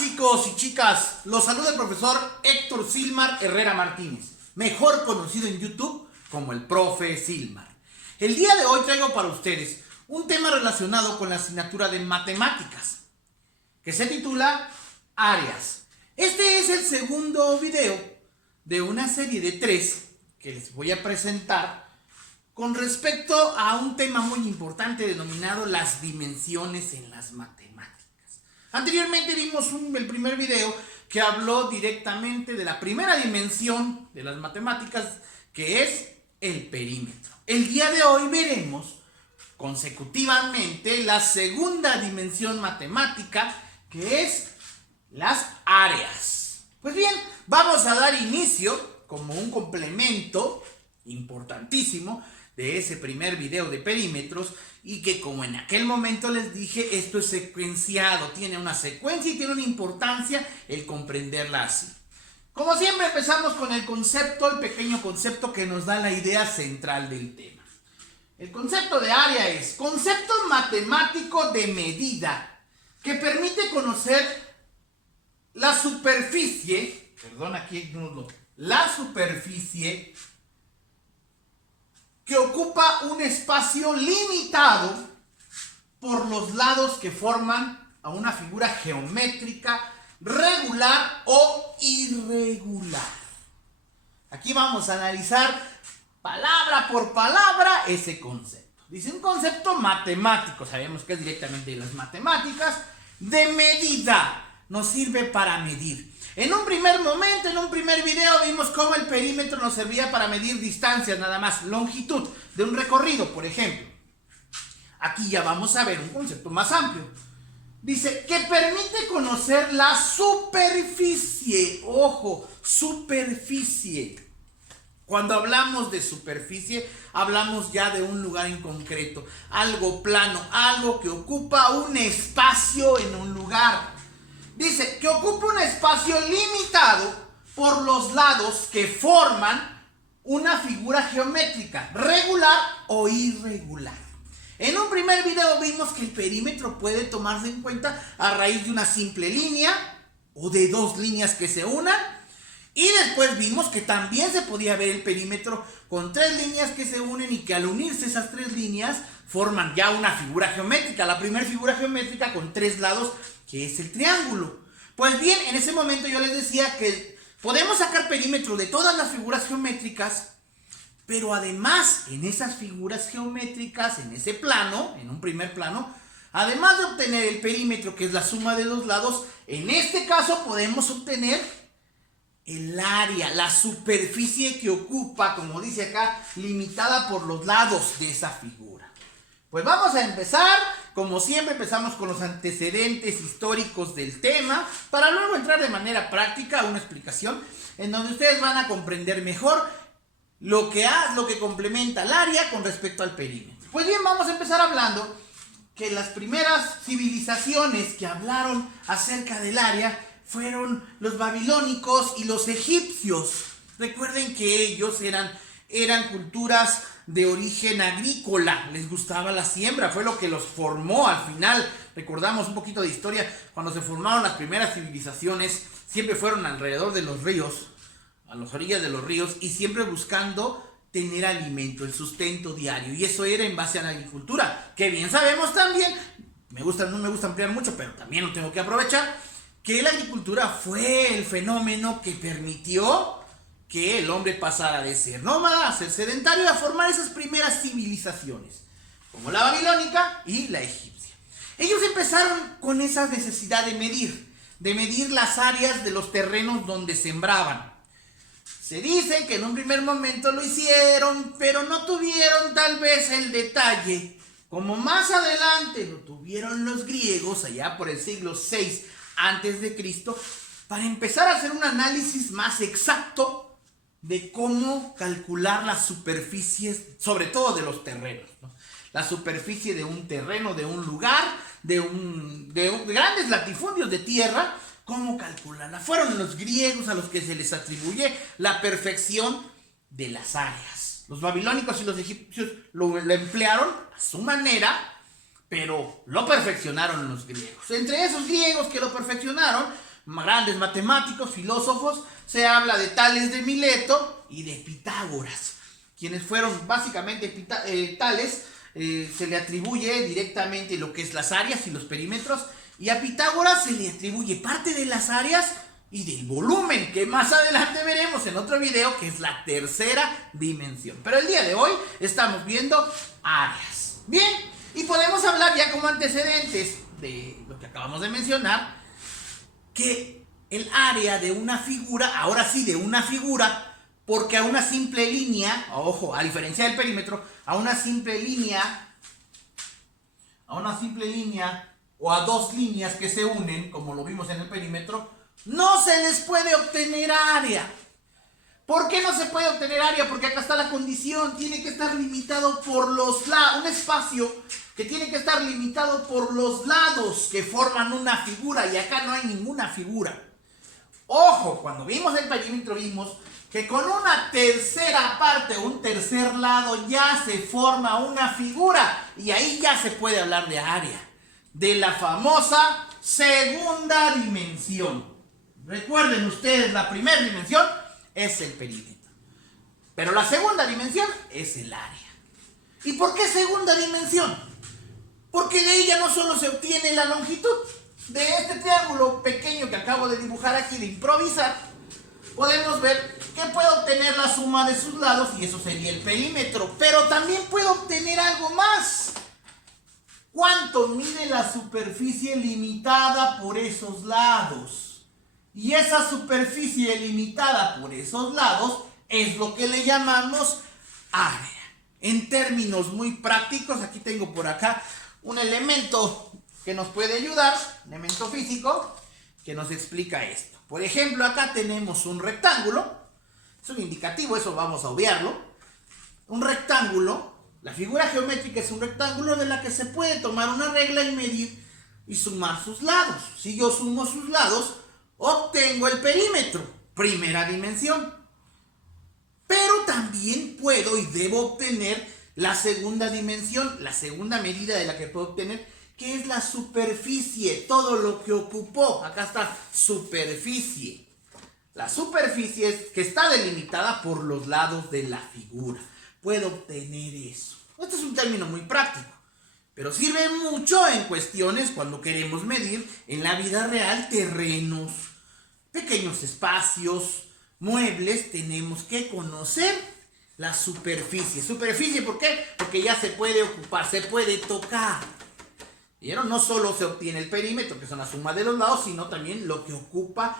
Chicos y chicas, los saluda el profesor Héctor Silmar Herrera Martínez, mejor conocido en YouTube como el Profe Silmar. El día de hoy traigo para ustedes un tema relacionado con la asignatura de matemáticas, que se titula Áreas. Este es el segundo video de una serie de 3 que les voy a presentar con respecto a un tema muy importante denominado las dimensiones en las matemáticas. Anteriormente vimos el primer video que habló directamente de la primera dimensión de las matemáticas, que es el perímetro. El día de hoy veremos consecutivamente la segunda dimensión matemática, que es las áreas. Pues bien, vamos a dar inicio como un complemento importantísimo de ese primer video de perímetros, y que, como en aquel momento les dije, esto es secuenciado, tiene una secuencia y tiene una importancia el comprenderla así. Como siempre, empezamos con el concepto, el pequeño concepto que nos da la idea central del tema. El concepto de área es concepto matemático de medida que permite conocer la superficie, la superficie que ocupa un espacio limitado por los lados que forman a una figura geométrica regular o irregular. Aquí vamos a analizar palabra por palabra ese concepto. Dice un concepto matemático, sabemos que es directamente de las matemáticas, de medida, nos sirve para medir. En un primer momento, en un primer video, vimos cómo el perímetro nos servía para medir distancias, nada más, longitud de un recorrido, por ejemplo. Aquí ya vamos a ver un concepto más amplio. Dice que permite conocer la superficie. Ojo, superficie. Cuando hablamos de superficie, hablamos ya de un lugar en concreto, algo plano, algo que ocupa un espacio en un lugar. Dice que ocupa un espacio limitado por los lados que forman una figura geométrica, regular o irregular. En un primer video vimos que el perímetro puede tomarse en cuenta a raíz de una simple línea o de 2 líneas que se unan. Y después vimos que también se podía ver el perímetro con 3 líneas que se unen y que al unirse esas 3 líneas forman ya una figura geométrica. La primera figura geométrica con 3 lados, que es el triángulo. Pues bien, en ese momento yo les decía que podemos sacar perímetro de todas las figuras geométricas, pero además en esas figuras geométricas, en ese plano, en un primer plano, además de obtener el perímetro, que es la suma de los lados, en este caso podemos obtener el área, la superficie que ocupa, como dice acá, limitada por los lados de esa figura. Pues vamos a empezar, como siempre empezamos con los antecedentes históricos del tema, para luego entrar de manera práctica a una explicación en donde ustedes van a comprender mejor lo que complementa el área con respecto al perímetro. Pues bien, vamos a empezar hablando que las primeras civilizaciones que hablaron acerca del área fueron los babilónicos y los egipcios. Recuerden que ellos eran culturas de origen agrícola, les gustaba la siembra, fue lo que los formó al final. Recordamos un poquito de historia, cuando se formaron las primeras civilizaciones, siempre fueron alrededor de los ríos, a las orillas de los ríos, y siempre buscando tener alimento, el sustento diario, y eso era en base a la agricultura, que bien sabemos también, no me gusta ampliar mucho, pero también lo tengo que aprovechar, que la agricultura fue el fenómeno que permitió que el hombre pasara de ser nómada a ser sedentario y a formar esas primeras civilizaciones, como la babilónica y la egipcia. Ellos empezaron con esa necesidad de medir las áreas de los terrenos donde sembraban. Se dice que en un primer momento lo hicieron, pero no tuvieron tal vez el detalle, como más adelante lo tuvieron los griegos, allá por el siglo VI a.C., para empezar a hacer un análisis más exacto de cómo calcular las superficies, sobre todo de los terrenos, ¿no? La superficie de un terreno, de un lugar, de grandes latifundios de tierra, cómo calcularla. Fueron los griegos a los que se les atribuye la perfección de las áreas. Los babilónicos y los egipcios lo emplearon a su manera, pero lo perfeccionaron los griegos. Entre esos griegos que lo perfeccionaron, grandes matemáticos, filósofos, se habla de Tales de Mileto y de Pitágoras, quienes fueron básicamente Tales, se le atribuye directamente lo que es las áreas y los perímetros, y a Pitágoras se le atribuye parte de las áreas y del volumen, que más adelante veremos en otro video, que es la tercera dimensión. Pero el día de hoy estamos viendo áreas. Bien, y podemos hablar ya como antecedentes de lo que acabamos de mencionar, que el área de una figura, ahora sí de una figura, porque a una simple línea, ojo, a diferencia del perímetro, a una simple línea o a dos líneas que se unen, como lo vimos en el perímetro, no se les puede obtener área. ¿Por qué no se puede obtener área? Porque acá está la condición, tiene que estar limitado por los lados, un espacio que tiene que estar limitado por los lados que forman una figura, y acá no hay ninguna figura. Ojo, cuando vimos el perímetro vimos que con una tercera parte, un tercer lado, ya se forma una figura, y ahí ya se puede hablar de área, de la famosa segunda dimensión. Recuerden ustedes, la primera dimensión es el perímetro, pero la segunda dimensión es el área. ¿Y por qué segunda dimensión? Porque de ella no solo se obtiene la longitud de este triángulo pequeño que acabo de dibujar aquí, de improvisar, podemos ver que puedo obtener la suma de sus lados, y eso sería el perímetro, pero también puedo obtener algo más. ¿Cuánto mide la superficie limitada por esos lados? Y esa superficie limitada por esos lados es lo que le llamamos área. En términos muy prácticos, aquí tengo por acá un elemento que nos puede ayudar, un elemento físico que nos explica esto. Por ejemplo, acá tenemos un rectángulo, es un indicativo, eso vamos a obviarlo. Un rectángulo, la figura geométrica es un rectángulo de la que se puede tomar una regla y medir y sumar sus lados. Si yo sumo sus lados, obtengo el perímetro, primera dimensión. Pero también puedo y debo obtener la segunda dimensión, la segunda medida de la que puedo obtener, que es la superficie, todo lo que ocupó. Acá está superficie. La superficie es que está delimitada por los lados de la figura. Puedo obtener eso. Este es un término muy práctico, pero sirve mucho en cuestiones cuando queremos medir en la vida real terrenos, pequeños espacios, muebles. Tenemos que conocer la superficie. ¿Superficie por qué? Porque ya se puede ocupar, se puede tocar. ¿Vieron? No solo se obtiene el perímetro, que son la suma de los lados, sino también lo que ocupa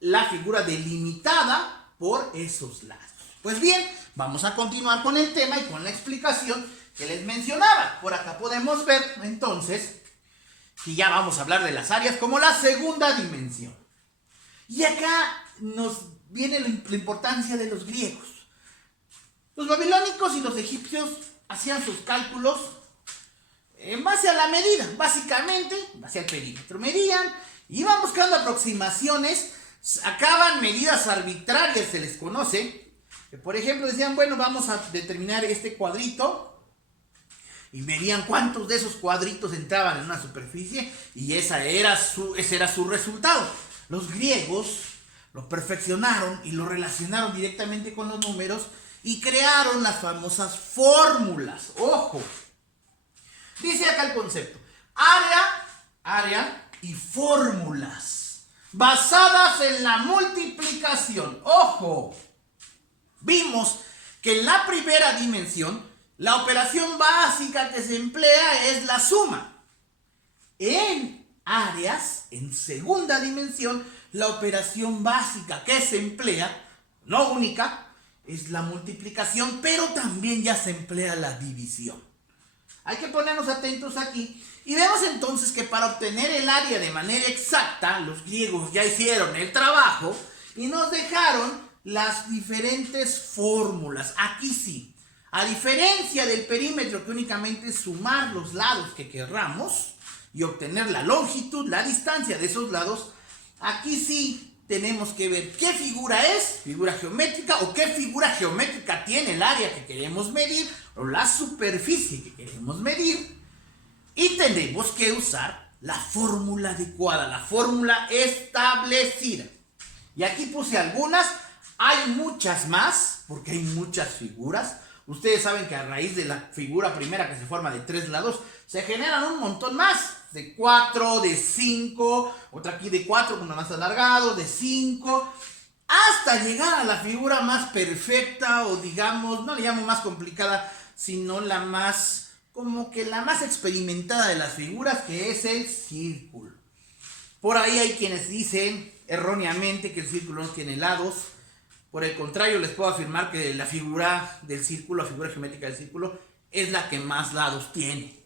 la figura delimitada por esos lados. Pues bien, vamos a continuar con el tema y con la explicación que les mencionaba. Por acá podemos ver, entonces, que ya vamos a hablar de las áreas como la segunda dimensión. Y acá nos viene la importancia de los griegos. Los babilónicos y los egipcios hacían sus cálculos en base a la medida, básicamente, en base al perímetro. Medían, iban buscando aproximaciones, sacaban medidas arbitrarias, se les conoce. Que por ejemplo decían, bueno, vamos a determinar este cuadrito, y medían cuántos de esos cuadritos entraban en una superficie, y ese era su resultado. Los griegos lo perfeccionaron y lo relacionaron directamente con los números y crearon las famosas fórmulas. ¡Ojo! Dice acá el concepto: área y fórmulas basadas en la multiplicación. ¡Ojo! Vimos que en la primera dimensión la operación básica que se emplea es la suma. En áreas, en segunda dimensión, la operación básica que se emplea, no única, es la multiplicación, pero también ya se emplea la división. Hay que ponernos atentos aquí y vemos entonces que para obtener el área de manera exacta, los griegos ya hicieron el trabajo y nos dejaron las diferentes fórmulas. Aquí sí, a diferencia del perímetro, que únicamente es sumar los lados que querramos y obtener la longitud, la distancia de esos lados, aquí sí tenemos que ver qué figura es, figura geométrica, o qué figura geométrica tiene el área que queremos medir, o la superficie que queremos medir, y tenemos que usar la fórmula adecuada, la fórmula establecida. Y aquí puse algunas, hay muchas más, porque hay muchas figuras. Ustedes saben que a raíz de la figura primera que se forma de 3 lados, se generan un montón más, de 4, de 5, otra aquí de 4 con más alargado, de 5, hasta llegar a la figura más perfecta, o digamos, no le llamo más complicada, sino la más, como que la más experimentada de las figuras, que es el círculo. Por ahí hay quienes dicen erróneamente que el círculo no tiene lados. Por el contrario, les puedo afirmar que la figura del círculo, la figura geométrica del círculo, es la que más lados tiene.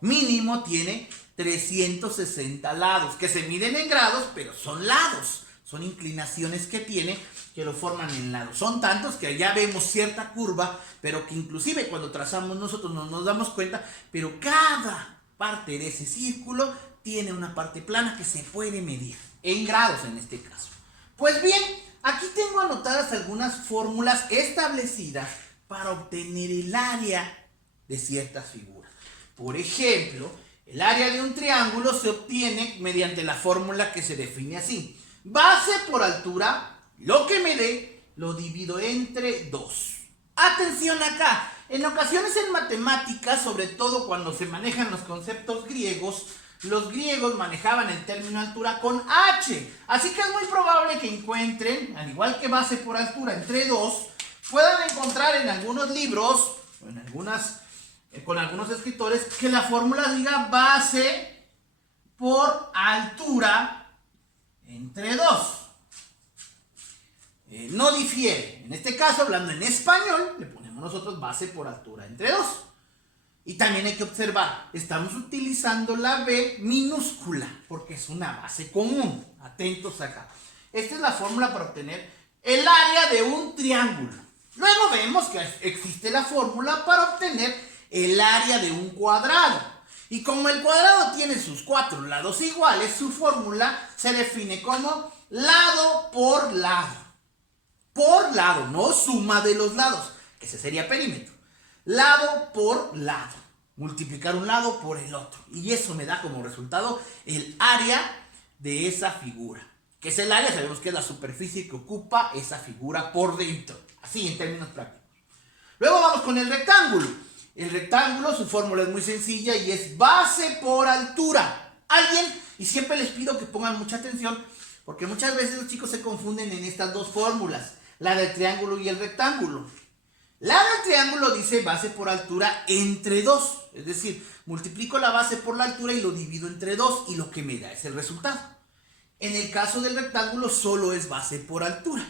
Mínimo tiene 360 lados, que se miden en grados, pero son lados. Son inclinaciones que tiene que lo forman en lados. Son tantos que ya vemos cierta curva, pero que inclusive cuando trazamos nosotros no nos damos cuenta, pero cada parte de ese círculo tiene una parte plana que se puede medir, en grados en este caso. Pues bien, aquí tengo anotadas algunas fórmulas establecidas para obtener el área de ciertas figuras. Por ejemplo, el área de un triángulo se obtiene mediante la fórmula que se define así. Base por altura, lo que me dé, lo divido entre 2. Atención acá, en ocasiones en matemáticas, sobre todo cuando se manejan los conceptos griegos, los griegos manejaban el término altura con h. Así que es muy probable que encuentren, al igual que base por altura entre 2, puedan encontrar en algunos libros, o en con algunos escritores, que la fórmula diga base por altura entre 2. No difiere. En este caso, hablando en español, le ponemos nosotros base por altura entre 2. Y también hay que observar, estamos utilizando la B minúscula, porque es una base común. Atentos acá. Esta es la fórmula para obtener el área de un triángulo. Luego vemos que existe la fórmula para obtener el área de un cuadrado. Y como el cuadrado tiene sus 4 lados iguales, su fórmula se define como lado por lado. Por lado, no suma de los lados. Ese sería perímetro. Lado por lado. Multiplicar un lado por el otro. Y eso me da como resultado el área de esa figura. ¿Qué es el área? Sabemos que es la superficie que ocupa esa figura por dentro. Así en términos prácticos. Luego vamos con el rectángulo. El rectángulo, su fórmula es muy sencilla y es base por altura. Y siempre les pido que pongan mucha atención, porque muchas veces los chicos se confunden en estas dos fórmulas, la del triángulo y el rectángulo. La del triángulo dice base por altura entre 2, es decir, multiplico la base por la altura y lo divido entre 2 y lo que me da es el resultado. En el caso del rectángulo solo es base por altura.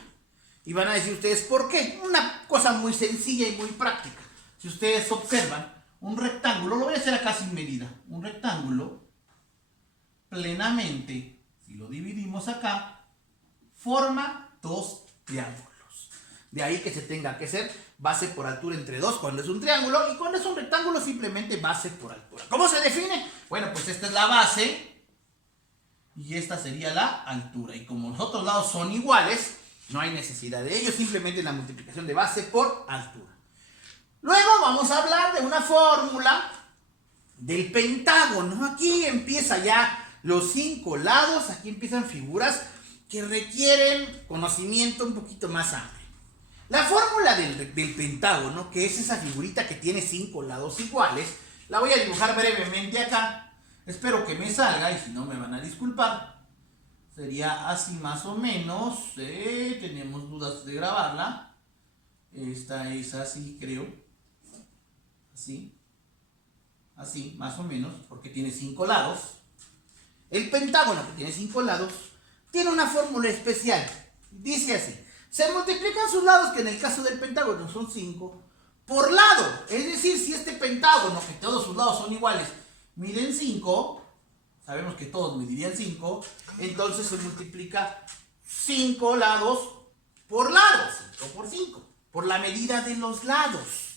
Y van a decir ustedes, ¿por qué? Una cosa muy sencilla y muy práctica. Si ustedes observan, un rectángulo, lo voy a hacer acá sin medida, un rectángulo plenamente, si lo dividimos acá, forma 2 triángulos. De ahí que se tenga que ser base por altura entre 2 cuando es un triángulo, y cuando es un rectángulo simplemente base por altura. ¿Cómo se define? Bueno, pues esta es la base y esta sería la altura. Y como los otros lados son iguales, no hay necesidad de ello, simplemente la multiplicación de base por altura. Luego vamos a hablar de una fórmula del pentágono. Aquí empieza ya los 5 lados, aquí empiezan figuras que requieren conocimiento un poquito más amplio. La fórmula del pentágono, que es esa figurita que tiene 5 lados iguales, la voy a dibujar brevemente acá. Espero que me salga y si no me van a disculpar. Sería así más o menos. Tenemos dudas de grabarla. Esta es así, creo. Así, más o menos, porque tiene 5 lados. El pentágono, que tiene 5 lados, tiene una fórmula especial. Dice así: se multiplican sus lados, que en el caso del pentágono son 5, por lado. Es decir, si este pentágono, que todos sus lados son iguales, miden 5, sabemos que todos medirían 5, entonces se multiplica 5 lados por lado, 5 por 5, por la medida de los lados.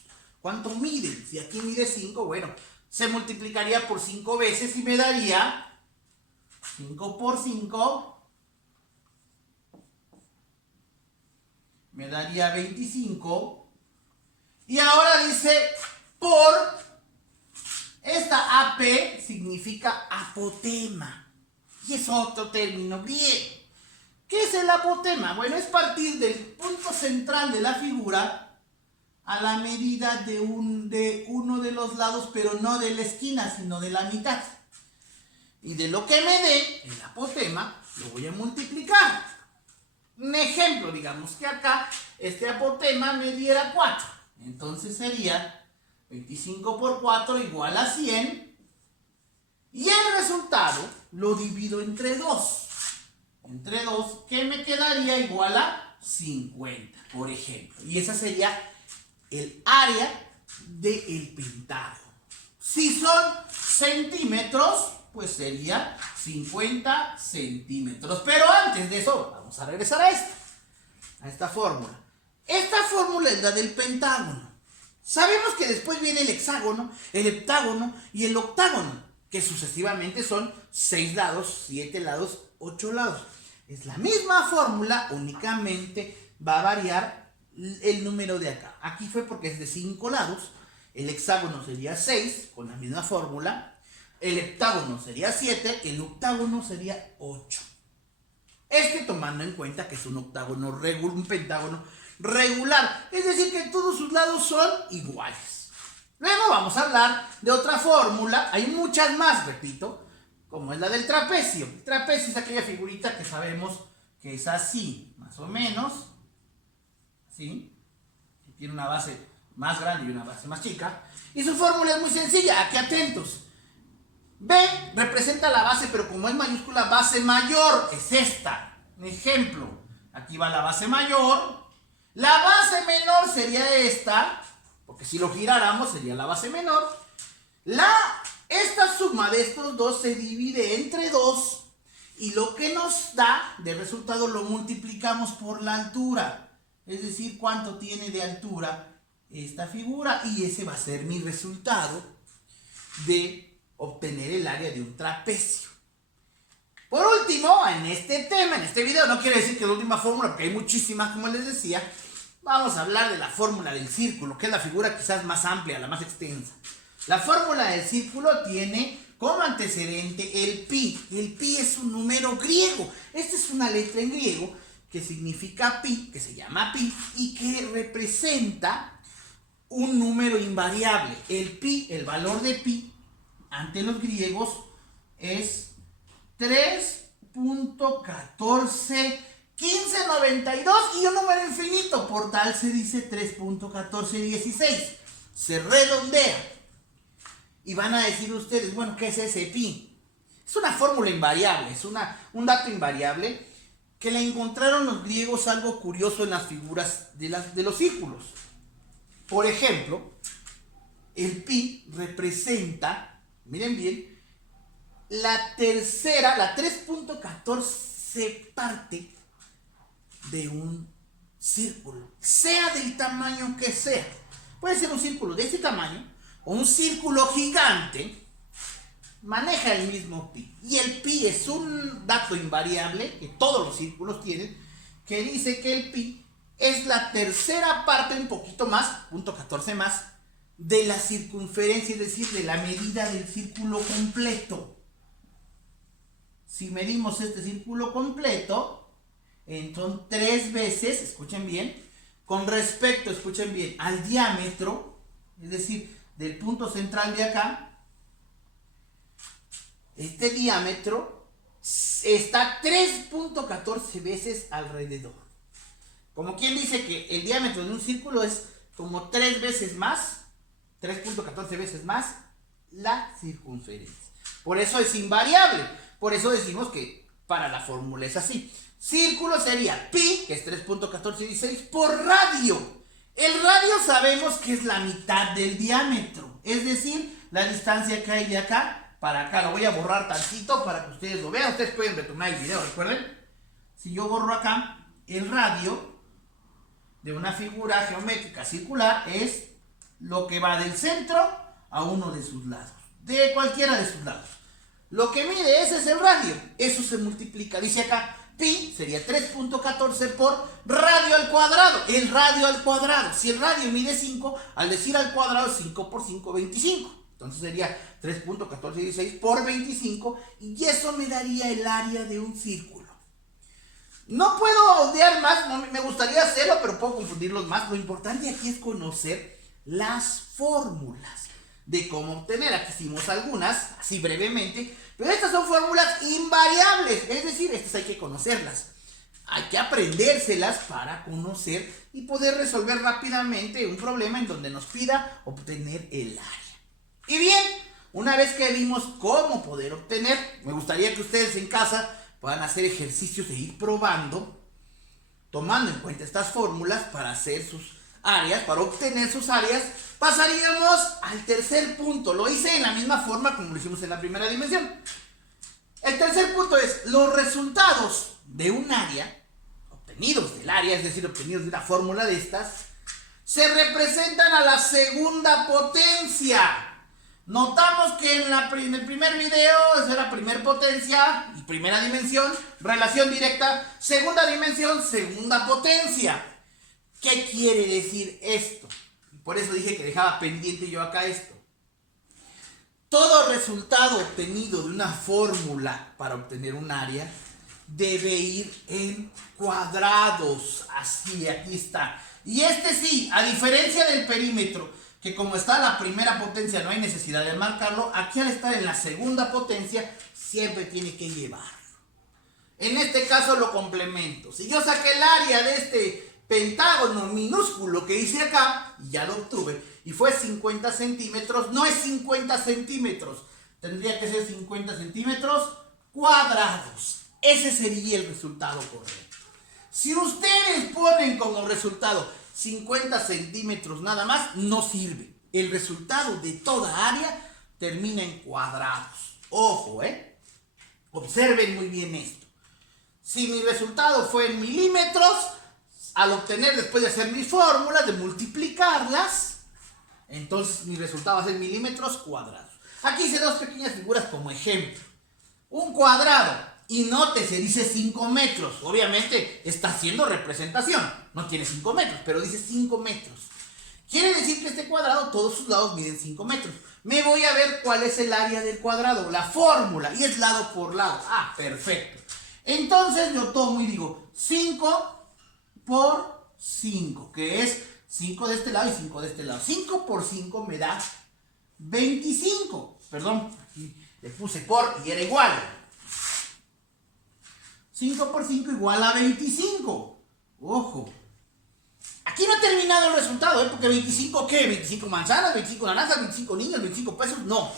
¿Cuánto miden? Si aquí mide 5, bueno, se multiplicaría por 5 veces y me daría 5 por 5, me daría 25. Y ahora dice por, esta AP significa apotema. Y es otro término griego. ¿Qué es el apotema? Bueno, es partir del punto central de la figura a la medida de uno de los lados, pero no de la esquina, sino de la mitad. Y de lo que me dé el apotema, lo voy a multiplicar. Un ejemplo, digamos que acá este apotema me diera 4. Entonces sería 25 por 4 igual a 100. Y el resultado lo divido entre 2. Entre 2, que me quedaría igual a 50, por ejemplo. Y esa sería el área del pentágono. Si son centímetros, pues sería 50 centímetros. Pero antes de eso, vamos a regresar a esta fórmula. Esta fórmula es la del pentágono. Sabemos que después viene el hexágono, el heptágono y el octágono, que sucesivamente son 6 lados, 7 lados, 8 lados. Es la misma fórmula, únicamente va a variar el número de acá. Aquí fue porque es de 5 lados. El hexágono sería 6, con la misma fórmula. El heptágono sería 7, el octágono sería 8. Tomando en cuenta que es un pentágono regular. Es decir, que todos sus lados son iguales. Luego vamos a hablar de otra fórmula. Hay muchas más, repito, como es la del trapecio. El trapecio es aquella figurita que sabemos que es así, más o menos. ¿Sí? Tiene una base más grande y una base más chica. Y su fórmula es muy sencilla, aquí atentos. B representa la base, pero como es mayúscula, base mayor, es esta. Un ejemplo, aquí va la base mayor. La base menor sería esta, porque si lo giráramos sería la base menor. Esta suma de estos dos se divide entre 2 y lo que nos da de resultado lo multiplicamos por la altura. Es decir, cuánto tiene de altura esta figura, y ese va a ser mi resultado de obtener el área de un trapecio. Por último, en este tema, en este video, no quiere decir que es la última fórmula, porque hay muchísimas, como les decía. Vamos a hablar de la fórmula del círculo, que es la figura quizás más amplia, la más extensa. La fórmula del círculo tiene como antecedente el pi. El pi es un número griego. Esta es una letra en griego que significa pi, que se llama pi, y que representa un número invariable. El pi, el valor de pi, ante los griegos es 3.141592 y un número infinito, por tal se dice 3.1416. Se redondea. Y van a decir ustedes, bueno, ¿qué es ese pi? Es una fórmula invariable, es un dato invariable que le encontraron los griegos algo curioso en las figuras de los círculos. Por ejemplo, el pi representa, miren bien, la 3.14 parte de un círculo, sea del tamaño que sea. Puede ser un círculo de este tamaño o un círculo gigante, maneja el mismo pi. Y el pi es un dato invariable que todos los círculos tienen, que dice que el pi es la tercera parte, un poquito más, 0.14 más, de la circunferencia, es decir, de la medida del círculo completo. Si medimos este círculo completo, entonces 3 veces, escuchen bien, con respecto, escuchen bien, al diámetro, es decir, del punto central de acá, este diámetro está 3.14 veces alrededor. Como quien dice que el diámetro de un círculo es como 3 veces más, 3.14 veces más la circunferencia. Por eso es invariable. Por eso decimos que para la fórmula es así. Círculo sería pi, que es 3.1416, por radio. El radio sabemos que es la mitad del diámetro. Es decir, la distancia que hay de acá para acá. Lo voy a borrar tantito para que ustedes lo vean. Ustedes pueden retomar el video, recuerden. Si yo borro acá, el radio de una figura geométrica circular es lo que va del centro a uno de sus lados. De cualquiera de sus lados. Lo que mide ese es el radio. Eso se multiplica. Dice acá, pi sería 3.14 por radio al cuadrado. El radio al cuadrado. Si el radio mide 5, al decir al cuadrado, 5 por 5, 25. Entonces sería 3.1416 por 25 y eso me daría el área de un círculo. No puedo odiar más, no, me gustaría hacerlo, pero puedo confundirlos más. Lo importante aquí es conocer las fórmulas de cómo obtener. Aquí hicimos algunas, así brevemente, pero estas son fórmulas invariables, es decir, estas hay que conocerlas. Hay que aprendérselas para conocer y poder resolver rápidamente un problema en donde nos pida obtener el área. Y bien, una vez que vimos cómo poder obtener, me gustaría que ustedes en casa puedan hacer ejercicios de ir probando, tomando en cuenta estas fórmulas para hacer sus áreas, para obtener sus áreas. Pasaríamos al tercer punto. Lo hice en la misma forma como lo hicimos en la primera dimensión. El tercer punto es los resultados de un área, obtenidos del área, es decir, obtenidos de una fórmula de estas, se representan a la segunda potencia. Notamos que en el primer video es la primera potencia y primera dimensión, relación directa, segunda dimensión, segunda potencia. ¿Qué quiere decir esto? Por eso dije que dejaba pendiente yo acá esto. Todo resultado obtenido de una fórmula para obtener un área debe ir en cuadrados. Así, aquí está. Y este sí, a diferencia del perímetro, que como está la primera potencia no hay necesidad de marcarlo, aquí al estar en la segunda potencia siempre tiene que llevar. En este caso lo complemento. Si yo saqué el área de este pentágono minúsculo que hice acá, y ya lo obtuve, y fue 50 centímetros, no es 50 centímetros, tendría que ser 50 centímetros cuadrados. Ese sería el resultado correcto. Si ustedes ponen como resultado 50 centímetros nada más, no sirve. El resultado de toda área termina en cuadrados. Ojo, observen muy bien esto. Si mi resultado fue en milímetros, al obtener, después de hacer mis fórmulas, de multiplicarlas, entonces mi resultado va a ser milímetros cuadrados. Aquí hice dos pequeñas figuras como ejemplo. Un cuadrado, y nótese, dice 5 metros. Obviamente está haciendo representación. No tiene 5 metros, pero dice 5 metros. Quiere decir que este cuadrado, todos sus lados miden 5 metros. Me voy a ver cuál es el área del cuadrado, la fórmula, y es lado por lado. Ah, perfecto. Entonces yo tomo y digo 5 por 5, que es 5 de este lado y 5 de este lado. 5 por 5 me da 25. Perdón, aquí le puse por y era igual. 5 por 5 igual a 25. Ojo. Aquí no he terminado el resultado, porque 25, ¿qué? 25 manzanas, 25 naranjas, 25 niños, 25 pesos. No.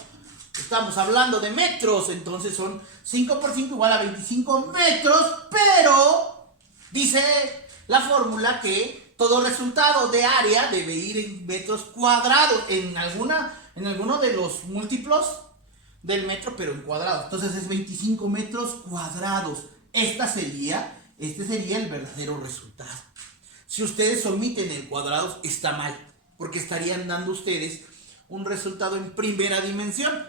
Estamos hablando de metros, entonces son 5 por 5 igual a 25 metros, pero dice la fórmula que todo resultado de área debe ir en metros cuadrados, en alguno de los múltiplos del metro, pero en cuadrados. Entonces es 25 metros cuadrados. Este sería el verdadero resultado. Si ustedes omiten el cuadrado, está mal, porque estarían dando ustedes un resultado en primera dimensión,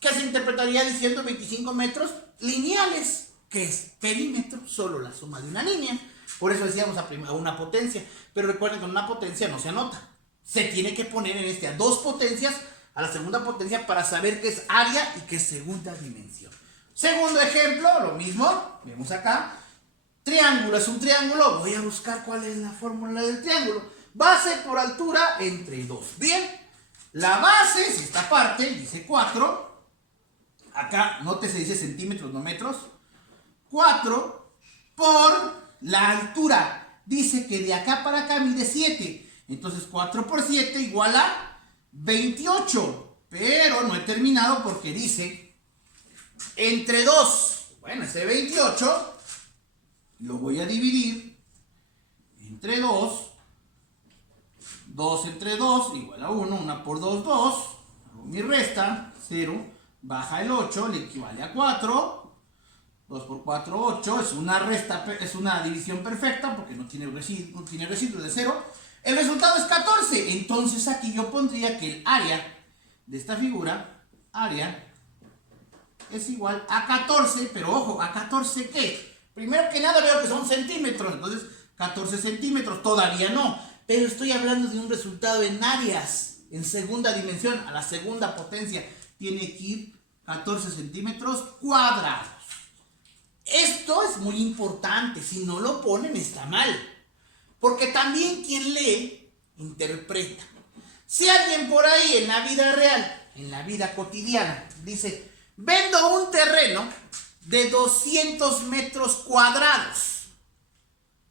que se interpretaría diciendo 25 metros lineales, que es perímetro, solo la suma de una línea. Por eso decíamos a una potencia, pero recuerden que con una potencia no se anota. Se tiene que poner en a dos potencias, a la segunda potencia, para saber qué es área y qué es segunda dimensión. Segundo ejemplo, lo mismo, vemos acá, triángulo es un triángulo, voy a buscar cuál es la fórmula del triángulo. Base por altura entre 2. Bien, la base, si esta parte, dice 4, acá, nótese, dice centímetros, no metros, 4 por la altura, dice que de acá para acá mide 7, entonces 4 por 7 igual a 28, pero no he terminado porque dice entre 2, bueno, ese 28 lo voy a dividir entre 2, 2 entre 2 igual a 1, 1 por 2, 2, hago mi resta, 0, baja el 8, le equivale a 4, 2 por 4, 8, es una resta, es una división perfecta porque no tiene residuo de 0, el resultado es 14, entonces aquí yo pondría que el área de esta figura, área, es igual a 14, pero ojo, ¿a 14 qué? Primero que nada veo que son centímetros, entonces 14 centímetros, todavía no, pero estoy hablando de un resultado en áreas. en segunda dimensión, a la segunda potencia, tiene que ir 14 centímetros cuadrados. Esto es muy importante, si no lo ponen está mal, porque también quien lee, interpreta. Si alguien por ahí en la vida real, en la vida cotidiana, dice, vendo un terreno de 200 metros cuadrados,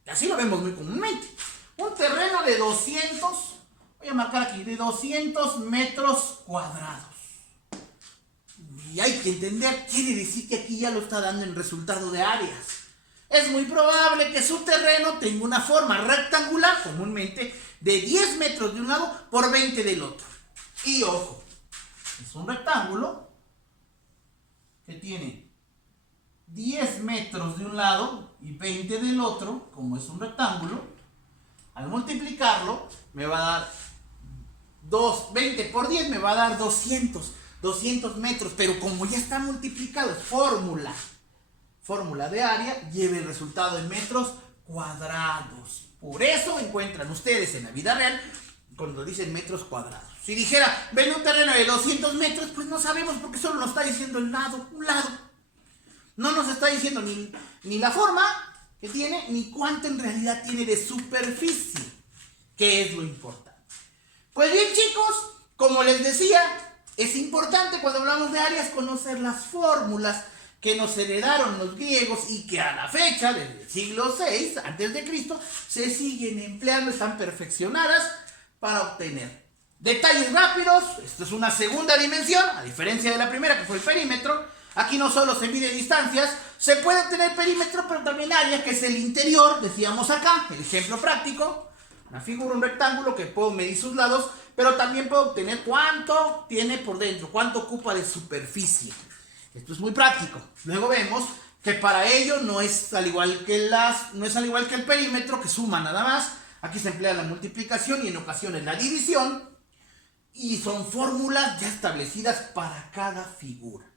así lo vemos muy comúnmente, un terreno de 200, voy a marcar aquí, de 200 metros cuadrados. Y hay que entender, quiere decir que aquí ya lo está dando en resultado de áreas. Es muy probable que su terreno tenga una forma rectangular, comúnmente de 10 metros de un lado por 20 del otro. Y ojo, es un rectángulo que tiene 10 metros de un lado y 20 del otro, como es un rectángulo. Al multiplicarlo me va a dar 20 por 10 me va a dar 200 metros, pero como ya está multiplicado, es fórmula de área, lleve el resultado en metros cuadrados. Por eso encuentran ustedes en la vida real cuando dicen metros cuadrados. Si dijera, ven un terreno de 200 metros, pues no sabemos porque solo nos está diciendo un lado. No nos está diciendo ni la forma que tiene, ni cuánto en realidad tiene de superficie, que es lo importante. Pues bien, chicos, como les decía, es importante cuando hablamos de áreas conocer las fórmulas que nos heredaron los griegos y que a la fecha, desde el siglo VI a.C., se siguen empleando, están perfeccionadas para obtener detalles rápidos. Esto es una segunda dimensión, a diferencia de la primera que fue el perímetro. Aquí no solo se mide distancias, se puede obtener perímetro, pero también área, que es el interior, decíamos acá, el ejemplo práctico. Una figura, un rectángulo que puedo medir sus lados, pero también puedo obtener cuánto tiene por dentro, cuánto ocupa de superficie. Esto es muy práctico. Luego vemos que para ello no es al igual que el perímetro, que suma nada más. Aquí se emplea la multiplicación y en ocasiones la división. Y son fórmulas ya establecidas para cada figura.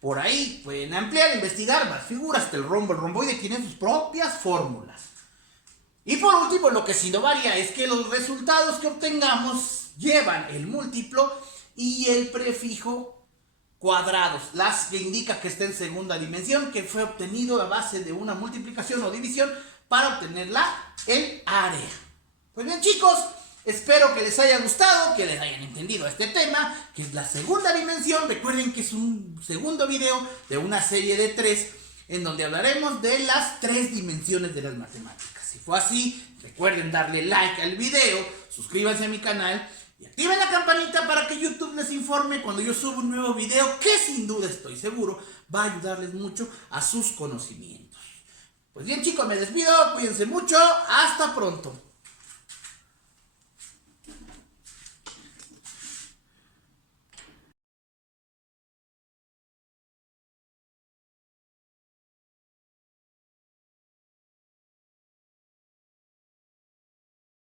Por ahí pueden ampliar, investigar más figuras. El romboide tiene sus propias fórmulas. Y por último, lo que sí no varía es que los resultados que obtengamos llevan el múltiplo y el prefijo cuadrados, las que indica que está en segunda dimensión, que fue obtenido a base de una multiplicación o división para obtenerla en área. Pues bien, chicos, espero que les haya gustado, que les hayan entendido este tema, que es la segunda dimensión. Recuerden que es un segundo video de una serie de 3 en donde hablaremos de las 3 dimensiones de las matemáticas. Si fue así, recuerden darle like al video, suscríbanse a mi canal y activen la campanita para que YouTube les informe cuando yo suba un nuevo video, que sin duda estoy seguro va a ayudarles mucho a sus conocimientos. Pues bien, chicos, me despido, cuídense mucho, hasta pronto.